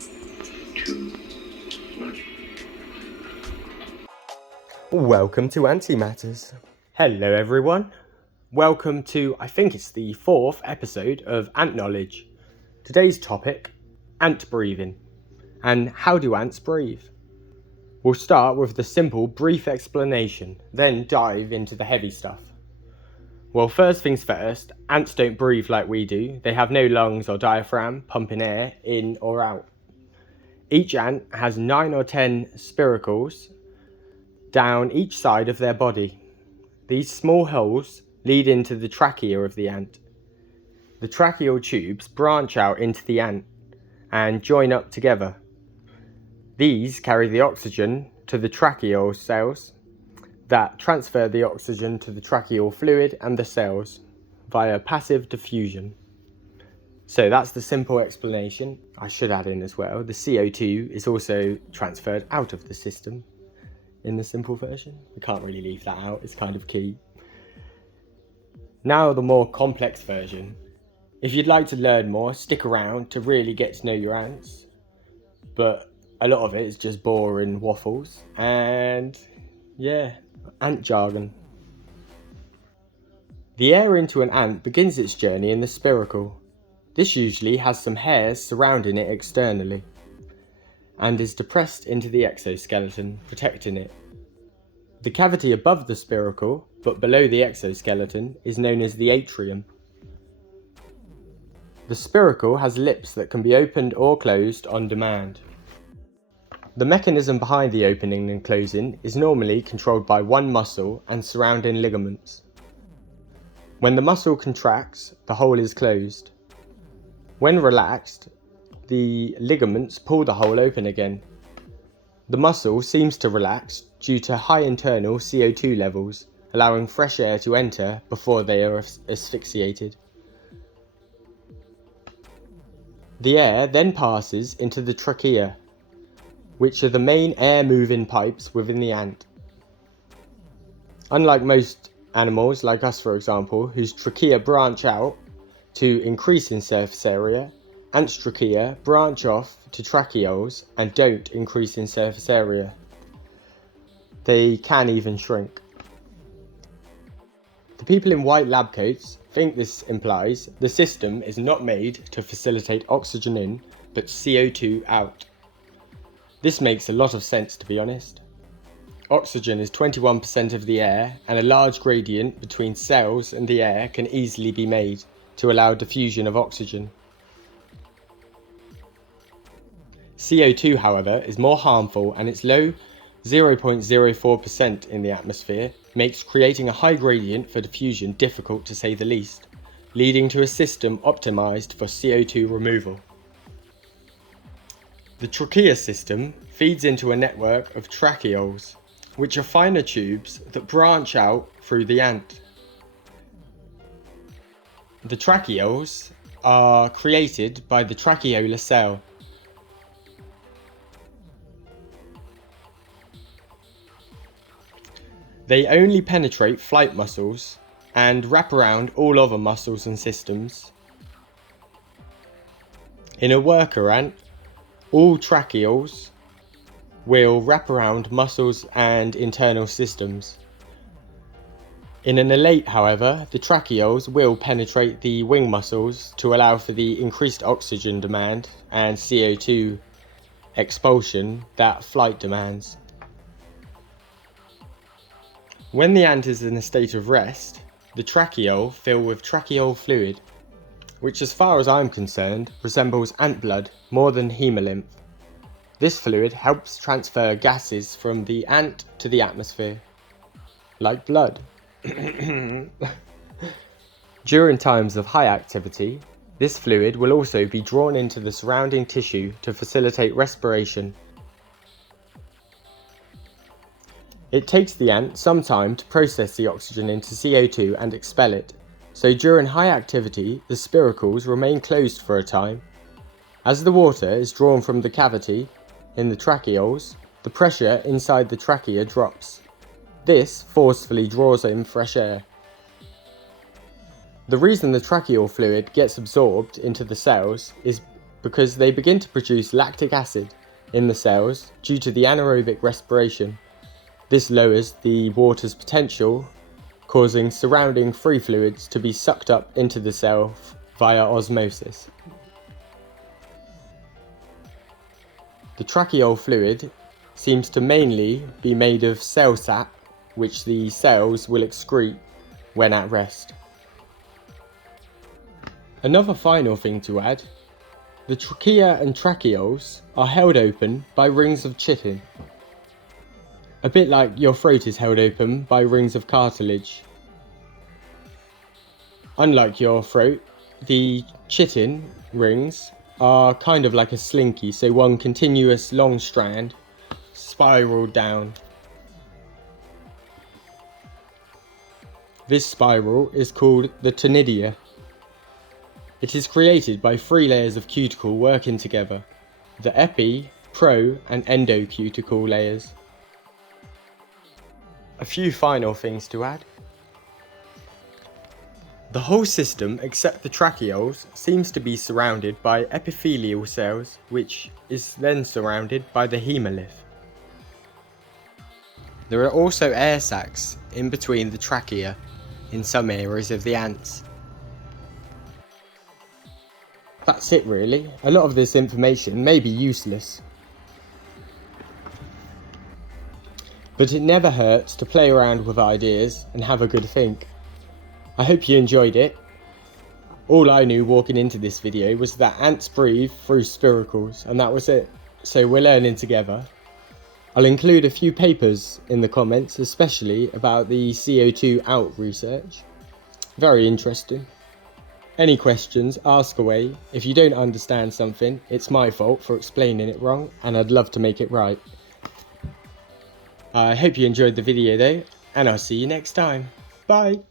2, 1. Welcome to Antimatters. Hello everyone. Welcome to, I think it's the 4th episode of Ant Knowledge. Today's topic, ant breathing. And how do ants breathe? We'll start with the simple, brief explanation, then dive into the heavy stuff. Well, first things first, ants don't breathe like we do. They have no lungs or diaphragm pumping air in or out. Each ant has 9 or 10 spiracles down each side of their body. These small holes lead into the trachea of the ant. The tracheal tubes branch out into the ant and join up together. These carry the oxygen to the tracheal cells that transfer the oxygen to the tracheal fluid and the cells via passive diffusion. So that's the simple explanation. I should add in as well, the CO2 is also transferred out of the system in the simple version. We can't really leave that out, it's kind of key. Now the more complex version. If you'd like to learn more, stick around to really get to know your ants. But a lot of it is just boring waffles and ant jargon. The air into an ant begins its journey in the spiracle. This usually has some hairs surrounding it externally and is depressed into the exoskeleton, protecting it. The cavity above the spiracle, but below the exoskeleton, is known as the atrium. The spiracle has lips that can be opened or closed on demand. The mechanism behind the opening and closing is normally controlled by one muscle and surrounding ligaments. When the muscle contracts, the hole is closed. When relaxed, the ligaments pull the hole open again. The muscle seems to relax due to high internal CO2 levels, allowing fresh air to enter before they are asphyxiated. The air then passes into the trachea, which are the main air-moving pipes within the ant. Unlike most animals, like us for example, whose trachea branch out to increase in surface area, ants' trachea branch off to tracheoles and don't increase in surface area. They can even shrink. The people in white lab coats think this implies the system is not made to facilitate oxygen in, but CO2 out. This makes a lot of sense, to be honest. Oxygen is 21% of the air, and a large gradient between cells and the air can easily be made to allow diffusion of oxygen. CO2, however, is more harmful, and its low 0.04% in the atmosphere makes creating a high gradient for diffusion difficult to say the least, leading to a system optimized for CO2 removal. The trachea system feeds into a network of tracheoles, which are finer tubes that branch out through the ant. The tracheoles are created by the tracheolar cell. They only penetrate flight muscles and wrap around all other muscles and systems. In a worker ant, all tracheoles will wrap around muscles and internal systems. In an elate, however, the tracheoles will penetrate the wing muscles to allow for the increased oxygen demand and CO2 expulsion that flight demands. When the ant is in a state of rest, the tracheole fill with tracheal fluid, which as far as I'm concerned resembles ant blood more than hemolymph. This fluid helps transfer gases from the ant to the atmosphere, like blood. During times of high activity, this fluid will also be drawn into the surrounding tissue to facilitate respiration. It takes the ant some time to process the oxygen into CO2 and expel it, so during high activity the spiracles remain closed for a time. As the water is drawn from the cavity in the tracheoles, the pressure inside the trachea drops. This forcefully draws in fresh air. The reason the tracheal fluid gets absorbed into the cells is because they begin to produce lactic acid in the cells due to the anaerobic respiration. This lowers the water's potential, causing surrounding free fluids to be sucked up into the cell via osmosis. The tracheal fluid seems to mainly be made of cell sap, which the cells will excrete when at rest. Another final thing to add, the trachea and tracheals are held open by rings of chitin. A bit like your throat is held open by rings of cartilage. Unlike your throat, the chitin rings are kind of like a slinky, so one continuous long strand spiraled down. This spiral is called the tonidia. It is created by 3 layers of cuticle working together, the epi, pro and endocuticle layers. A few final things to add. The whole system except the tracheals seems to be surrounded by epithelial cells, which is then surrounded by the hemolymph. There are also air sacs in between the trachea in some areas of the ants. That's it really. A lot of this information may be useless, but it never hurts to play around with ideas and have a good think. I hope you enjoyed it. All I knew walking into this video was that ants breathe through spiracles, and that was it. So we're learning together. I'll include a few papers in the comments, especially about the CO2 out research. Very interesting. Any questions, ask away. If you don't understand something, it's my fault for explaining it wrong, and I'd love to make it right. I hope you enjoyed the video though, and I'll see you next time. Bye!